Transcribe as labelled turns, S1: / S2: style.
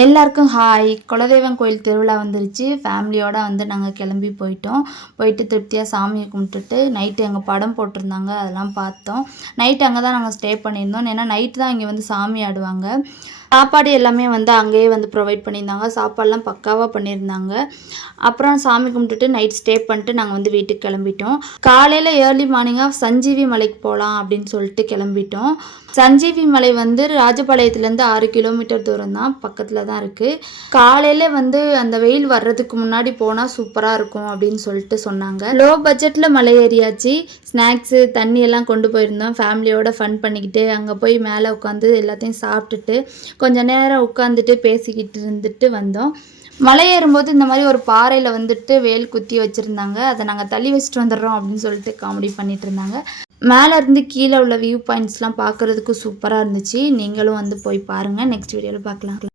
S1: எல்லாருக்கும் ஹாய் குலதெய்வம் கோயில் திருவிழா வந்துருச்சு. ஃபேமிலியோடு வந்து நாங்கள் கிளம்பி போயிட்டோம். போயிட்டு திருப்தியாக சாமியை கும்பிட்டுட்டு நைட்டு எங்கள் படம் போட்டிருந்தாங்க. அதெல்லாம் பார்த்தோம். நைட் அங்கே தான் நாங்கள் ஸ்டே பண்ணியிருந்தோம். ஏன்னா நைட்டு தான் இங்கே வந்து சாமி ஆடுவாங்க. சாப்பாடு எல்லாமே வந்து அங்கேயே வந்து ப்ரொவைட் பண்ணியிருந்தாங்க. சாப்பாடெலாம் பக்காவாக பண்ணியிருந்தாங்க. அப்புறம் சாமி கும்பிட்டுட்டு நைட் ஸ்டே பண்ணிட்டு நாங்கள் வந்து வீட்டுக்கு கிளம்பிட்டோம். காலையில் ஏர்லி மார்னிங்காக சஞ்சீவி மலைக்கு போகலாம் அப்படின்னு சொல்லிட்டு கிளம்பிட்டோம். சஞ்சீவி மலை வந்து ராஜபாளையத்துலேருந்து ஆறு கிலோமீட்டர் தூரம் தான் பக்கத்தில் தான் இருக்குது காலையில் வந்து அந்த வெயில் வர்றதுக்கு முன்னாடி போனால் சூப்பராக இருக்கும் அப்படின்னு சொல்லிட்டு சொன்னாங்க. லோ பட்ஜெட்டில் மலை ஏறியாச்சு. ஸ்நாக்ஸு தண்ணி எல்லாம் கொண்டு போயிருந்தோம். ஃபேமிலியோட ஃபன் பண்ணிக்கிட்டு அங்கே போய் மேலே உட்காந்து எல்லாத்தையும் சாப்பிட்டுட்டு கொஞ்சம் நேரம் உட்காந்துட்டு பேசிக்கிட்டு இருந்துட்டு வந்தோம். மலை ஏறும்போது இந்த மாதிரி ஒரு பாறையில் வந்துட்டு வேல் குத்தி வச்சுருந்தாங்க. அதை நாங்கள் தள்ளி வச்சுட்டு வந்துடுறோம் அப்படின்னு சொல்லிட்டு காமெடி பண்ணிட்டு இருந்தாங்க. மேலே இருந்து கீழே உள்ள வியூ பாயிண்ட்ஸ்லாம் பார்க்குறதுக்கு சூப்பராக இருந்துச்சு. நீங்களும் வந்து போய் பாருங்கள் நெக்ஸ்ட் வீடியோவில் பார்க்கலாம்.